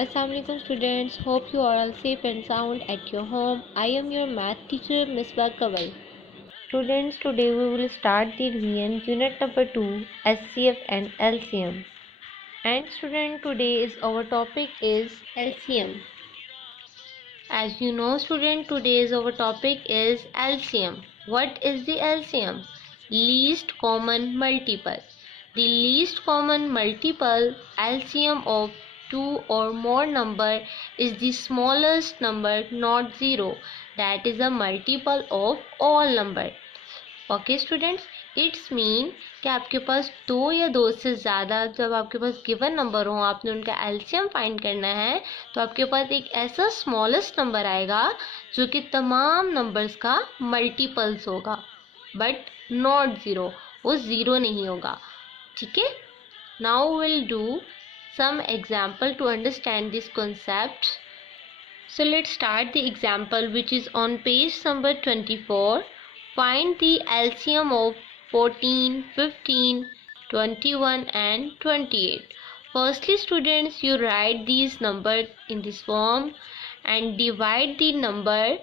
Assalamualaikum students, hope you are all safe and sound at your home. I am your math teacher Misbah Kawal. Students, today we will start the revision unit number 2 SCF and LCM. And student, today's our topic is LCM. As you know student, today's our topic is LCM. What is the LCM? Least common multiple. The least common multiple LCM of two or more number is the smallest number, not zero. That is a multiple of all number. Okay students, it's mean कि आपके पास दो या दो से ज़्यादा जब आपके पास given number हो, आपने उनका एलसीएम फाइंड करना है, तो आपके पास एक ऐसा स्मॉलेस्ट नंबर आएगा जो कि तमाम नंबर्स का मल्टीपल्स होगा, बट नॉट ज़ीरो, वो ज़ीरो नहीं होगा. ठीक है. Now will do some example to understand this concept. So let's start the example which is on page number 24. Find the LCM of 14, 15, 21 and 28. Firstly students, you write these numbers in this form and divide the number,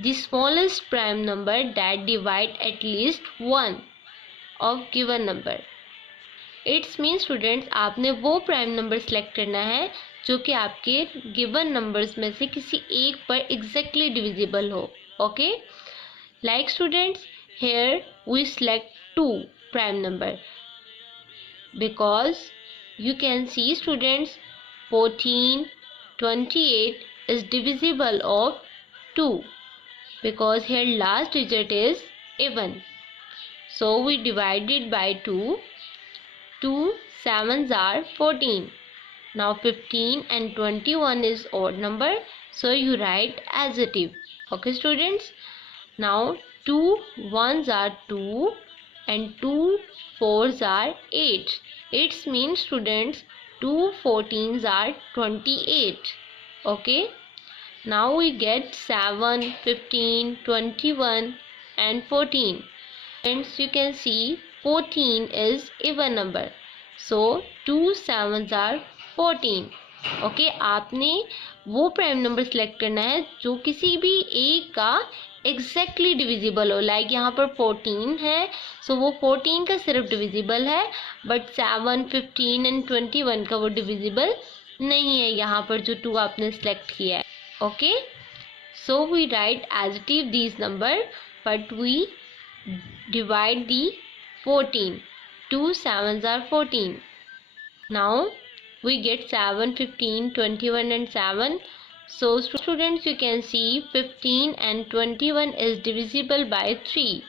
the smallest prime number that divide at least one of given number. It's mean students, आपने वो prime number select करना है जो कि आपके given numbers में से किसी एक पर एग्जैक्टली डिविजिबल हो. Okay, like students, here we select two prime number because you can see students 14, 28 is divisible of 2 because here last digit is even. So we divide it by 2. 2 sevens are 14. Now 15 and 21 is odd number, so you write adjective. Okay students. Now 2 ones are 2 and 2 fours are 8. It means students 2 14s are 28. Okay. Now we get 7, 15, 21 and 14. Friends, you can see 14 is even number, so 2 sevens are 14. Okay, आपने वो prime number select करना है जो किसी भी एक का exactly divisible हो. लाइक यहाँ पर 14 है, सो वो 14 का सिर्फ डिविजिबल है, बट 7, 15 एंड 21 का वो डिविजिबल नहीं है यहाँ पर जो 2 आपने सेलेक्ट किया है. Okay, so we write adjective these number, but we divide the 14. 2 sevens are 14. Now we get 7, 15, 21 and 7. So students, you can see 15 and 21 is divisible by 3.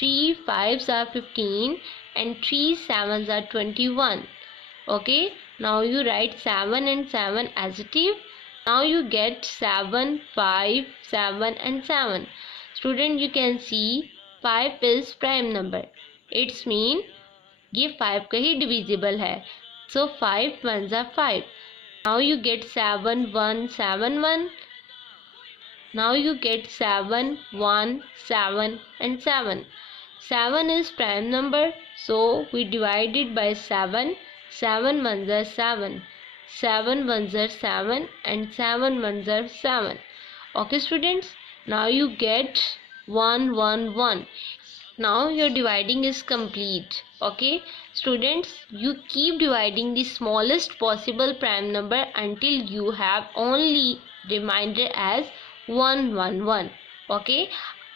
3 5s are 15 and 3 sevens are 21. Okay, now you write 7 and 7 adjective. Now you get 7, 5, 7 and 7. Student, you can see 5 is prime number. It's mean ये 5 का ही divisible है. So 5 ones are 5. Now you get 7, 1, 7, 1. Now you get 7, 1, 7 and 7. 7 is prime number, so we divide it by 7. 7 ones are 7. 7 ones are 7 and 7 ones are 7. Okay students, now you get 1, 1, 1. Now your dividing is complete. Okay students, you keep dividing the smallest possible prime number until you have only remainder as 1, 1, 1. Okay,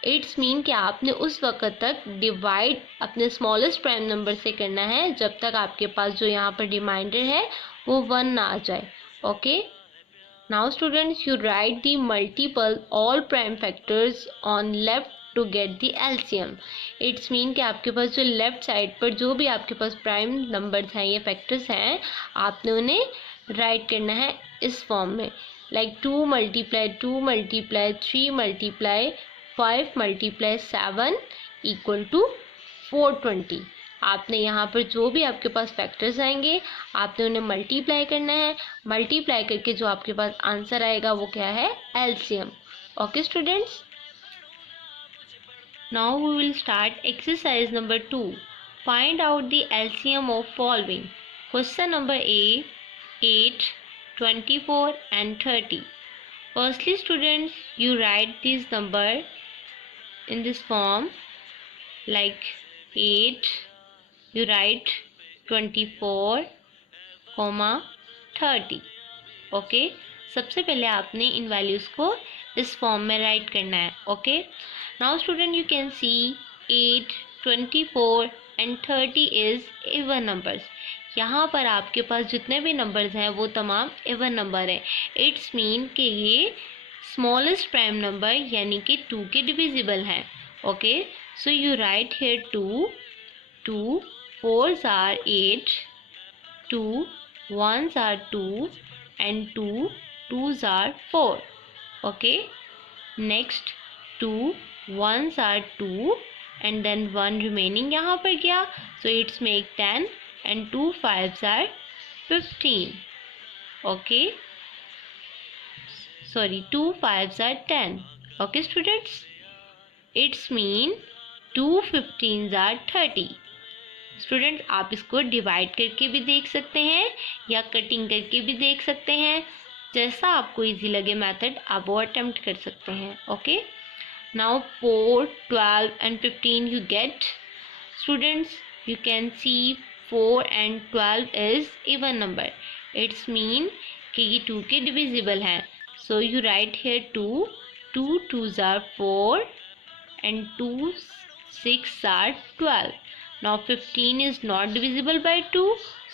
it's mean कि आपने उस वक्त तक divide अपने smallest prime number से करना है जब तक आपके पास जो यहाँ पर रिमाइंडर है वो 1 ना आ जाए. Okay, now students, you write the multiple all prime factors on left to get the LCM. It's mean कि आपके पास जो लेफ्ट साइड पर जो भी आपके पास प्राइम नंबर्स हैं या फैक्टर्स हैं, आपने उन्हें राइट करना है इस फॉर्म में. Like 2 multiply 2 multiply 3 multiply 5 multiply 7 equal to 420. आपने यहाँ पर जो भी आपके पास फैक्टर्स आएंगे आपने उन्हें मल्टीप्लाई करना है. मल्टीप्लाई करके जो आपके पास आंसर आएगा वो क्या है? LCM. Okay students, now we will start exercise number 2. Find out the LCM of following. Question number A, 8, 24 and 30. Firstly students, you write this number in this form like 8, you write 24, 30. Okay, सबसे पहले आपने इन values को इस form में right करना है. Okay, now student you can see 8, 24 and 30 is even numbers. यहाँ पर आपके पास जितने भी नंबर्स हैं वो तमाम इवन नंबर हैं. इट्स मीन कि ये स्मॉलेस्ट प्राइम नंबर यानी कि 2 के डिविजिबल हैं. Okay, so you right here 2, 2 4s are 8, 2 1s are 2 and 2 2s are 4. Okay, next 2 1s are 2 and then 1 remaining यहाँ पर गया, so it's make 10 and 2 5s are 15. Okay, sorry, 2 5s are 10. Okay students, it's mean 2 15s are 30. Student आप इसको divide करके भी देख सकते हैं या कटिंग करके भी देख सकते हैं, जैसा आपको इजी लगे मेथड आप वो अटेम्प्ट कर सकते हैं. Okay, now 4, 12 and 15 you get. Students you can see 4 and 12 is even number. It's mean कि ये 2 के डिविजिबल हैं. So you right here 2, 2 2s are 4 and 2 6 are 12. Now 15 is not divisible by 2,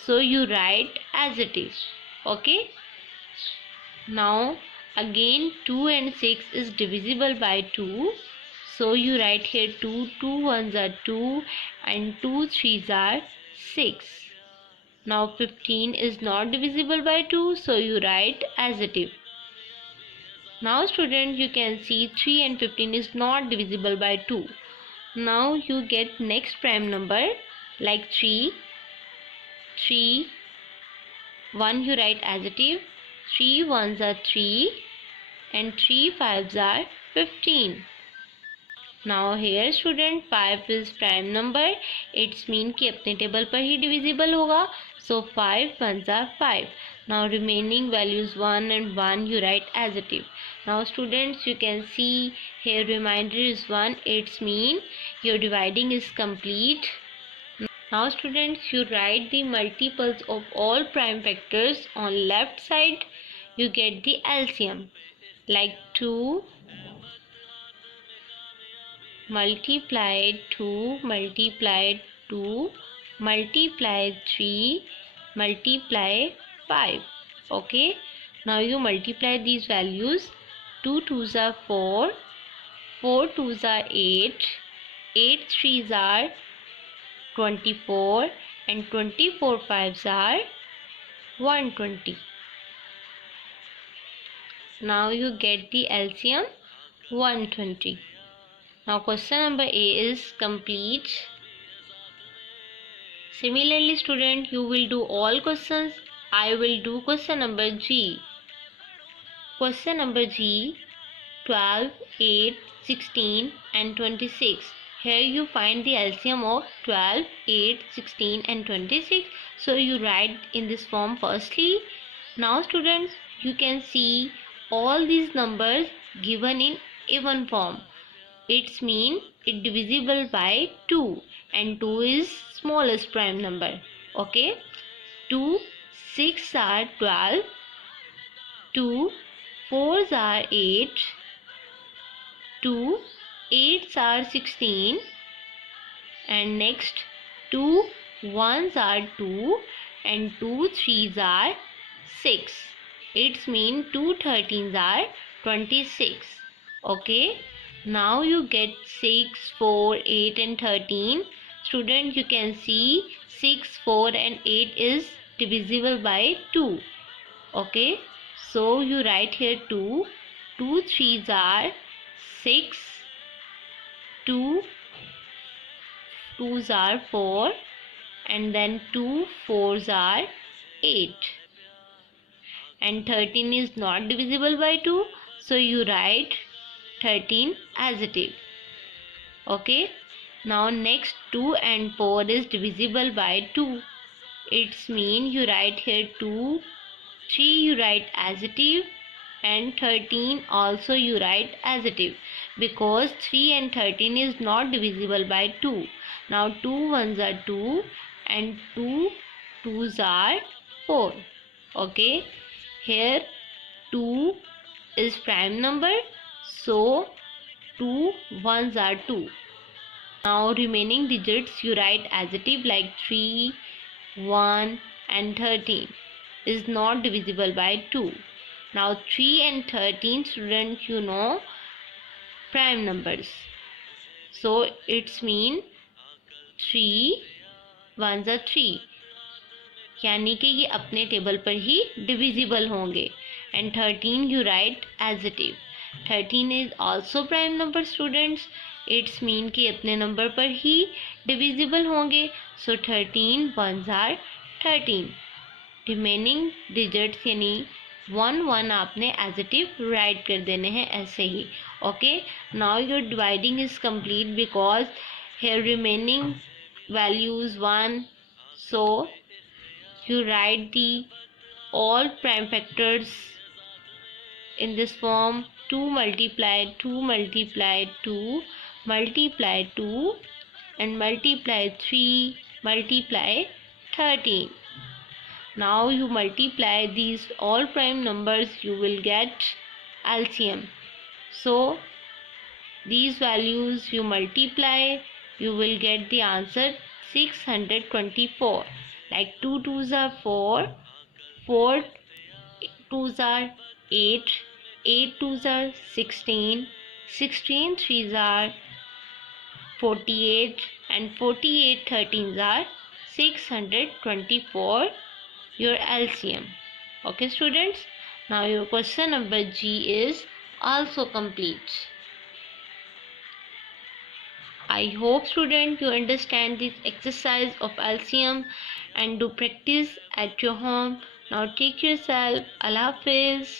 so you write as it is. Okay, now again 2 and 6 is divisible by 2, so you write here 2, 2 1s are 2 and 2 3s are 6. Now 15 is not divisible by 2, so you write as it is. Now student you can see 3 and 15 is not divisible by 2. Now you get next prime number like 3, 3, 1 you write as it is, 3 1s are 3 and 3 5s are 15. Now here student 5 is prime number. It's mean कि अपने table पर ही divisible होगा. So 5 1s are 5. Now remaining values 1 and 1 you write as it is. Now students you can see here remainder is 1. It's mean your dividing is complete. Now students you write the multiples of all prime factors on left side. You get the LCM like 2 multiplied 2 multiplied 2 multiply 3 multiply 5. Okay, now you multiply these values. 2 2s are 4, 4 2s are 8, 8 3s are 24 and 24 5s are 120. Now you get the LCM 120. Now question number A is complete. Similarly student you will do all questions. I will do question number G. Question number G, 12, 8, 16 and 26. Here you find the LCM of 12, 8, 16 and 26. So you write in this form firstly. Now students you can see all these numbers given in even form. It's mean it divisible by 2 and 2 is smallest prime number. Okay, 2 6 are 12, 2 4s are 8, 2 8s are 16 and next 2 1s are 2 and 2 3s are 6. It's mean 2 13s are 26. Okay, now you get 6, 4, 8 and 13. Student you can see 6, 4 and 8 is divisible by 2. Okay, so you write here 2, 2 3s are 6, 2 2s are 4 and then 2 4s are 8 and 13 is not divisible by 2, so you write 13 as it is. Okay, now next 2 and 4 is divisible by 2. It's mean you write here 2 3 you write as it is, and 13 also you write as it is, because 3 and 13 is not divisible by 2. Now 2 ones are 2 and 2 twos are 4. Okay, here 2 is prime number, so 2 ones are 2. Now remaining digits you write as it is, like 3, 1 and 13 is not divisible by 2. Now 3 and 13, students, you know prime numbers, so it's mean 3 ones are 3, यानी कि ये अपने table पर ही divisible होंगे. And 13 you write as it is. 13 is also prime number, students. It's mean कि अपने number पर ही divisible होंगे. So 13 ones are 13. Remaining digits यानी 1 आपने एज इट इज राइट कर देने हैं ऐसे ही. Okay, now your dividing is complete because here remaining values 1. So you write the all prime factors in this form: 2 multiplied 2 multiplied 2 multiplied 2 and multiply 3 multiply 13. Now you multiply these all prime numbers, you will get LCM. So these values you multiply, you will get the answer 624. Like 2 twos are 4, 4 twos are 8, 8 twos are 16, 16 threes are 48, and 48 13s are 624, your LCM. Okay, students, now your question number G is also complete. I hope, student, you understand this exercise of LCM and do practice at your home. Now take yourself. Allah Hafiz.